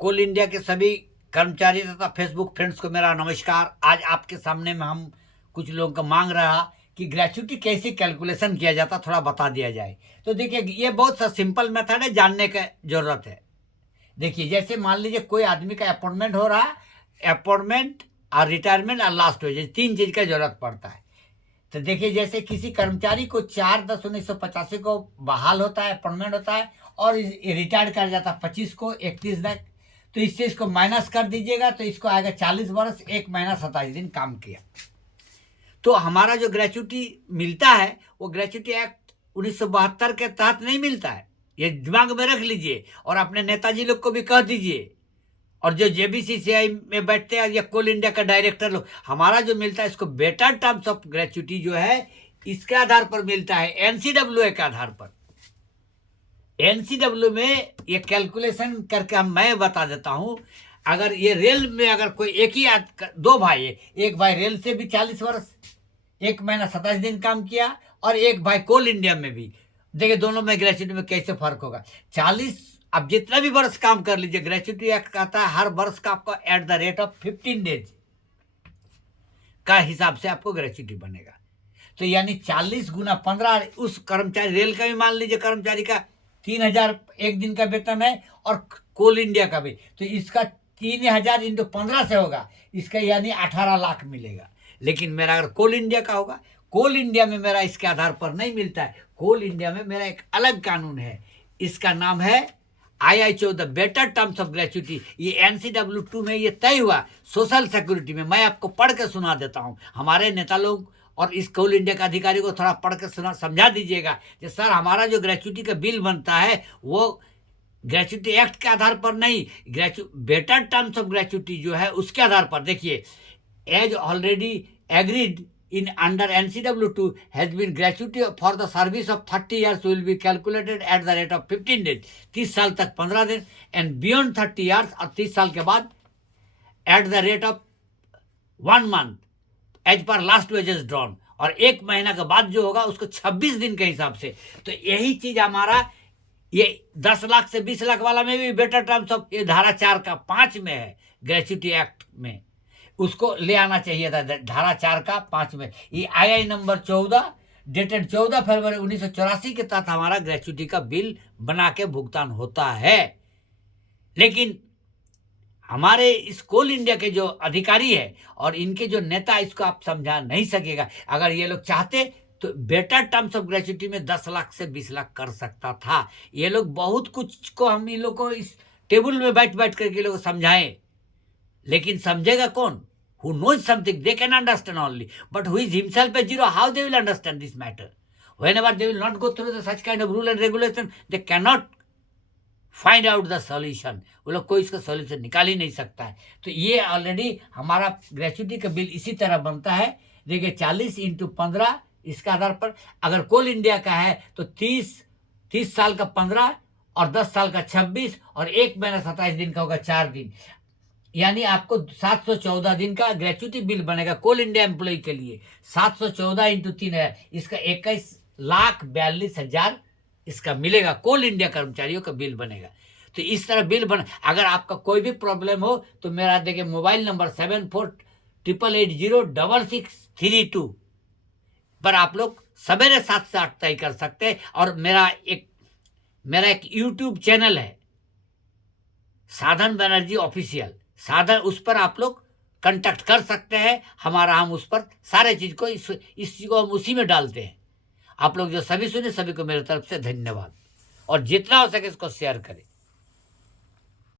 कोल India के सभी कर्मचारी तथा फेसबुक फ्रेंड्स को मेरा नमस्कार। आज आपके सामने में हम कुछ लोगों का मांग रहा कि ग्रेच्युटी कैसे कैलकुलेशन किया जाता, थोड़ा बता दिया जाए। तो देखिए, ये बहुत सा सिंपल मेथड है, जानने की जरूरत है। देखिए, जैसे मान लीजिए कोई आदमी का अपॉइंटमेंट हो रहा है, अपॉइंटमेंट और रिटायरमेंट और लास्ट वेजेस, तीन चीज का जरूरत पड़ता है। तो देखिए, जैसे किसी कर्मचारी को 4/10/1985 को बहाल होता है, अपॉइंटमेंट होता है और रिटायर कर जाता है 25 को 31 तक, तो इससे इसको माइनस कर दीजिएगा तो इसको आएगा 40 वर्ष 1 महीना 27 दिन काम किया। तो हमारा जो ग्रेच्युटी मिलता है वो ग्रेच्युटी एक्ट 1972 के तहत नहीं मिलता है। ये दिमाग में रख लीजिए और अपने नेताजी लोग को भी कह दीजिए, और जो जेबीसीसीआई में बैठते हैं या कोल इंडिया का डायरेक्टर लोग, हमारा जो मिलता है इसको बेटर टर्म्स ऑफ ग्रेच्युटी जो है इसके आधार पर मिलता है, एनसीडब्ल्यूए के आधार पर। एनसीडब्ल्यू में ये कैलकुलेशन करके मैं बता देता हूं। अगर ये रेल में अगर कोई एक ही दो भाई है, एक भाई रेल से भी 40 वर्ष 1 महीना 27 दिन काम किया और एक भाई कोल इंडिया में भी, देखिए दोनों में ग्रेच्युटी में कैसे फर्क होगा। 40, अब जितना भी वर्ष काम कर लीजिए, ग्रेच्युटी एक्ट कहता है हर वर्ष का आपको at the rate of 15 days का हिसाब से आपको ग्रेच्युटी बनेगा। तो यानी 40 गुना 15, उस कर्मचारी रेल का भी मान लीजिए कर्मचारी का 3000 एक दिन का वेतन है और कोल इंडिया का भी, तो इसका 3000 इंटू 15 से होगा, इसका यानी 18 लाख मिलेगा। लेकिन मेरा अगर कोल इंडिया का होगा, कोल इंडिया में मेरा इसके आधार पर नहीं मिलता है। कोल इंडिया में मेरा एक अलग कानून है, इसका नाम है IICO, the better terms of gratuity. ये NCW2 में ये तय हुआ सोशल सिक्योरिटी में। मैं आपको पढ़ के सुना देता हूँ, हमारे नेता लोग और इस कोल इंडिया के अधिकारी को थोड़ा पढ़ के समझा दीजिएगा कि सर हमारा जो ग्रेच्युटी का बिल बनता है वो ग्रेच्युटी एक्ट के आधार पर नहीं, बेटर टर्म्स ऑफ ग्रेच्युटी जो है उसके आधार पर। देखिए, as already agreed in under NCW2 has been gratuity for the service of 30 years will be calculated at the rate of 15 days, 30 साल तक 15 दिन, and beyond 30 years और 30 साल के बाद at the rate of 1 month as per last wages drawn, और 1 महीना के बाद जो होगा उसको 26 दिन के हिसाब से। तो यही चीज हमारा ये 10 लाख से 20 लाख वाला में भी बेटर टर्म्स ऑफ, ये धारा 4 का 5 में है ग्रेच्युटी एक्ट में, उसको ले आना चाहिए था धारा 4 का 5 में। ये II नंबर 14 डेटेड 14 फरवरी 1984 के तहत हमारा ग्रेच्युटी का बिल बना के भुगतान होता है। लेकिन हमारे इस कोल इंडिया के जो अधिकारी है और इनके जो नेता, इसको आप समझा नहीं सकेगा। अगर ये लोग चाहते तो बेटर टर्म्स ऑफ ग्रेच्युटी में 10 लाख से 20 लाख कर सकता था। ये लोग बहुत कुछ को हम इन लोग को इस टेबल में बैठ बैठ करके लोग समझाएं, लेकिन समझेगा कौन? Who knows something, they can understand only. But who is himself a zero, how they will understand this matter? Whenever they will not go through the such kind of rule and regulation, they cannot find out the solution. वो लोग कोई इसका solution निकाल ही नहीं सकता है। तो ये ऑलरेडी हमारा ग्रेच्युटी का बिल इसी तरह बनता है। देखिए, 40 इंटू 15 इसका आधार पर, अगर कोल इंडिया का है तो 30 साल का 15 और 10 साल का 26 और 1 महीना 27 दिन का होगा 4 दिन, यानी आपको 714 दिन का ग्रेच्युटी बिल बनेगा कोल इंडिया एम्प्लॉय के लिए। 714 इंटू 3 है, इसका 21,42,000 इसका मिलेगा, कोल इंडिया कर्मचारियों का बिल बनेगा। तो इस तरह बिल बन, अगर आपका कोई भी प्रॉब्लम हो तो मेरा देखिए मोबाइल नंबर 7488806632 पर आप लोग सवेरे 7 से 8 तय कर सकते हैं। और मेरा एक यूट्यूब चैनल है, साधन बनर्जी ऑफिशियल साधन, उस पर आप लोग कांटेक्ट कर सकते हैं हमारा। हम उस पर सारे चीज को इस चीज को हम उसी में डालते हैं। आप लोग जो सभी सुने, सभी को मेरे तरफ से धन्यवाद, और जितना हो सके इसको शेयर करें।